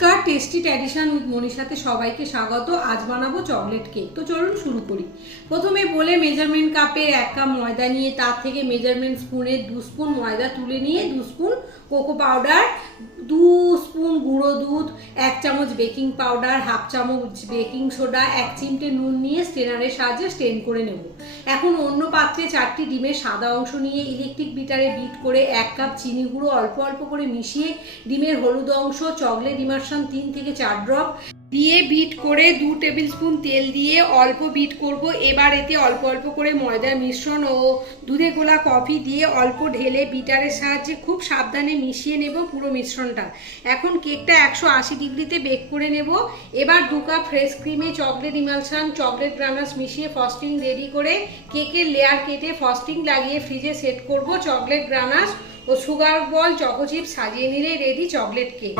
নমস্কার, tasty tradition with মনীষাতে সবাইকে স্বাগত। আজ বানাবো চকলেট কেক। তো চলুন শুরু করি। প্রথমে বলে মেজারমেন্ট কাপের 1 কাপ ময়দা নিয়ে তার থেকে মেজারমেন্ট স্পুনের 2 স্পুন ময়দা তুলে নিয়ে 2 স্পুন কোকো পাউডার, 2 স্পুন গুঁড়ো দুধ, 1 চামচ বেকিং পাউডার, হাফ চামচ বেকিং সোডা, 1 চিমটে নুন নিয়ে স্ট্রেনারের সাহায্যে স্ট্রেন করে নেব। এখন অন্য পাত্রে 4টি ডিমের সাদা অংশ নিয়ে ইলেকট্রিক বিটারে বিট করে 1 কাপ চিনি গুঁড়ো অল্প অল্প করে মিশিয়ে ডিমের হলুদ অংশ, চকলেট ইমার্শন 3 থেকে 4 ড্রপ দিয়ে বিট করে 2 টেবিল স্পুন তেল দিয়ে অল্প বিট করব। এবার এতে অল্প অল্প করে ময়দার মিশ্রণ ও দুধে গোলা কফি দিয়ে অল্প ঢেলে বিটারের সাহায্যে খুব সাবধানে মিশিয়ে নেব পুরো মিশ্রণটা। এখন কেকটা 180 ডিগ্রিতে বেক করে নেব। এবার 2 কাপ ফ্রেশ ক্রিমে চকলেট ইমালশন, চকলেট গ্রানাশ মিশিয়ে ফ্রস্টিং রেডি করে কেকের লেয়ার কেটে ফ্রস্টিং লাগিয়ে ফ্রিজে সেট করব। চকলেট গ্রানাশ ও সুগার বল চকো চিপস সাজিয়ে নিলেই রেডি চকলেট কেক।